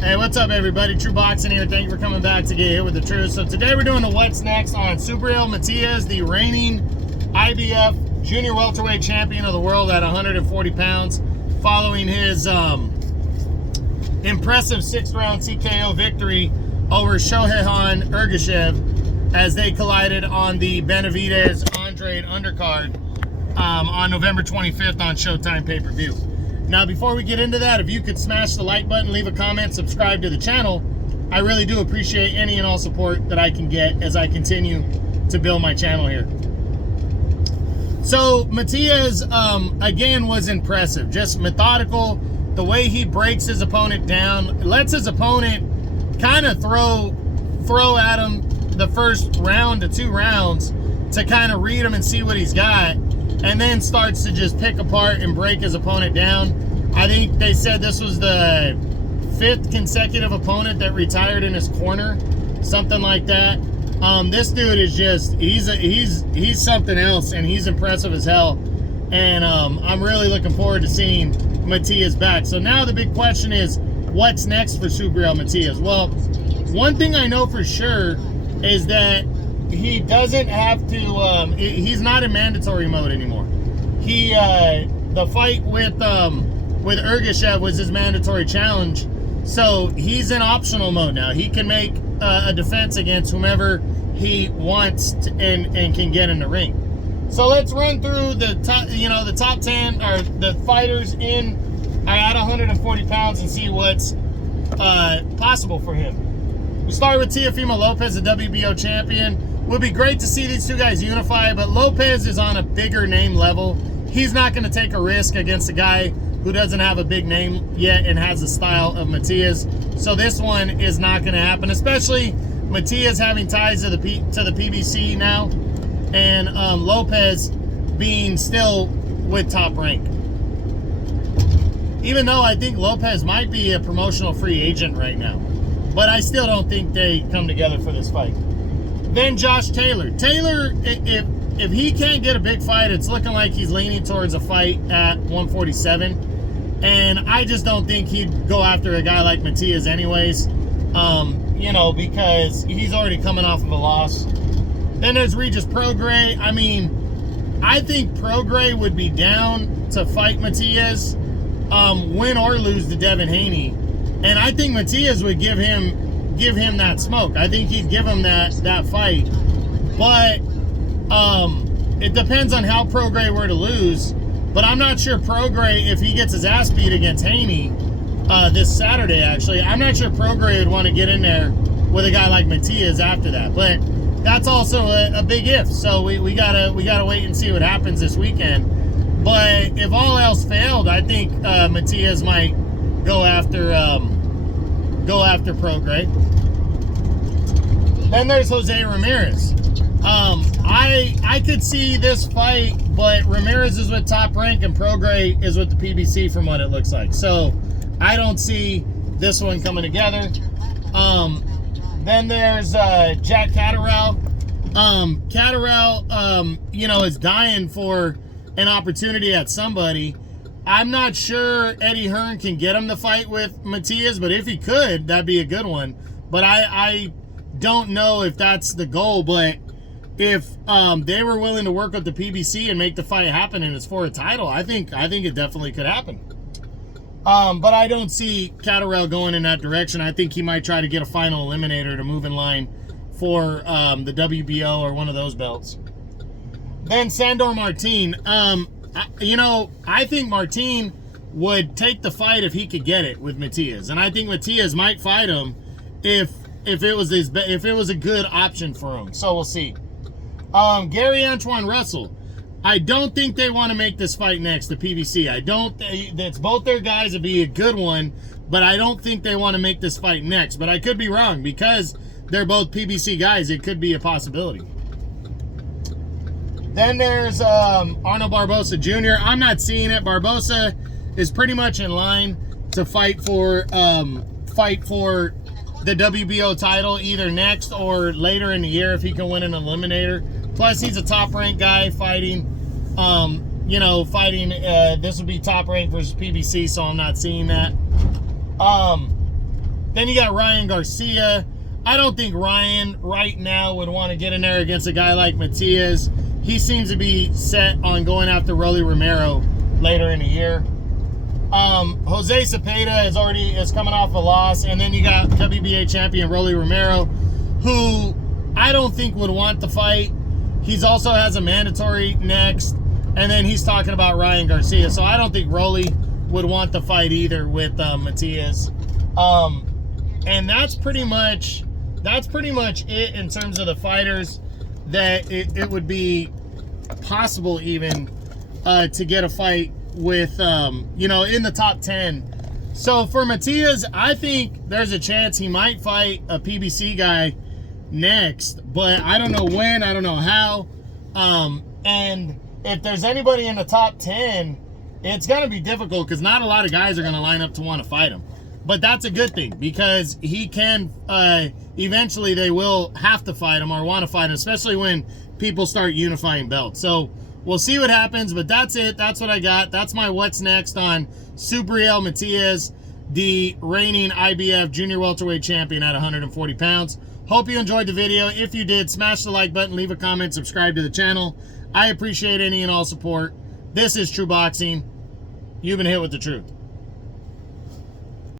Hey, what's up, everybody? True Boxing here. Thank you for coming back to get hit with the truth. So today we're doing the what's next on Subriel Matias, the reigning IBF Junior Welterweight Champion of the world at 140 pounds, following his impressive 6th-round TKO victory over Reigning Ergashev as they collided on the Benavidez-Andrade undercard on November 25th on Showtime pay-per-view. Now, before we get into that, if you could smash the like button, leave a comment, subscribe to the channel, I really do appreciate any and all support that I can get as I continue to build my channel here. So, Matias, again, was impressive. Just methodical. The way he breaks his opponent down, lets his opponent kind of throw at him the first round to 2 rounds to kind of read him and see what he's got, and then starts to just pick apart and break his opponent down. I think they said this was the 5th consecutive opponent that retired in his corner, something like that. This dude is just, he's something else, and he's impressive as hell. And I'm really looking forward to seeing Matias back. So now the big question is, what's next for Subriel Matias? Well, one thing I know for sure is that he doesn't have to, he's not in mandatory mode anymore. He, the fight with Ergashev was his mandatory challenge, so he's in optional mode now. He can make a defense against whomever he wants to, and can get in the ring. So let's run through the top, the top 10 or the fighters in at 140 pounds and see what's possible for him. We start with Teofimo Lopez, the WBO champion. Would be great to see these two guys unify, but Lopez is on a bigger name level. He's not going to take a risk against a guy who doesn't have a big name yet and has the style of Matias. So this one is not going to happen, especially Matias having ties to the PBC now, and Lopez being still with Top Rank. Even though I think Lopez might be a promotional free agent right now, but I still don't think they come together for this fight. Then Josh Taylor. Taylor, if he can't get a big fight, it's looking like he's leaning towards a fight at 147. And I just don't think he'd go after a guy like Matias anyways, because he's already coming off of a loss. Then there's Regis Prograis. I mean, I think Prograis would be down to fight Matias, win or lose to Devin Haney. And I think Matias would give him that smoke. I think he'd give him that fight. But it depends on how Prograis were to lose. But I'm not sure Prograis, if he gets his ass beat against Haney this Saturday, actually, I'm not sure Prograis would want to get in there with a guy like Matias after that. But that's also a big if. So we gotta wait and see what happens this weekend. But if all else failed, I think Matias might go after Prograis. Then there's Jose Ramirez. I could see this fight, but Ramirez is with Top Rank and Prograis is with the PBC from what it looks like. So I don't see this one coming together. Then there's Jack Catterall. Catterall, is dying for an opportunity at somebody. I'm not sure Eddie Hearn can get him to fight with Matias, but if he could, that'd be a good one. But I don't know if that's the goal. But if they were willing to work with the PBC and make the fight happen and it's for a title, I think it definitely could happen. But I don't see Catterall going in that direction. I think he might try to get a final eliminator to move in line for the WBO or one of those belts. Then Sandor Martin. I think Martin would take the fight if he could get it with Matias, and I think Matias might fight him if it was a good option for him. So we'll see. Gary Antoine Russell. I don't think they want to make this fight next, the PBC. That's both their guys. It'd be a good one, but I don't think they want to make this fight next. But I could be wrong because they're both PBC guys. It could be a possibility. Then there's Arnold Barboza Jr. I'm not seeing it. Barboza is pretty much in line to fight for the WBO title either next or later in the year if he can win an eliminator. Plus, he's a top-ranked guy fighting. This would be top rank versus PBC, so I'm not seeing that. Then you got Ryan Garcia. I don't think Ryan right now would want to get in there against a guy like Matias. He seems to be set on going after Rolly Romero later in the year. Jose Cepeda is coming off a loss, and then you got WBA champion Rolly Romero, who I don't think would want the fight. He's also has a mandatory next, and then he's talking about Ryan Garcia, so I don't think Rolly would want the fight either with Matias. And that's pretty much it in terms of the fighters that it would be possible even to get a fight with, you know, in the top 10. So for Matias, I think there's a chance he might fight a PBC guy next, but I don't know when, I don't know how. And if there's anybody in the top 10, it's going to be difficult because not a lot of guys are going to line up to want to fight him. But that's a good thing because he can, eventually they will have to fight him or want to fight him, especially when people start unifying belts. So we'll see what happens, but that's it. That's what I got. That's my what's next on Subriel Matias, the reigning IBF Junior Welterweight Champion at 140 pounds. Hope you enjoyed the video. If you did, smash the like button, leave a comment, subscribe to the channel. I appreciate any and all support. This is True Boxing. You've been hit with the truth.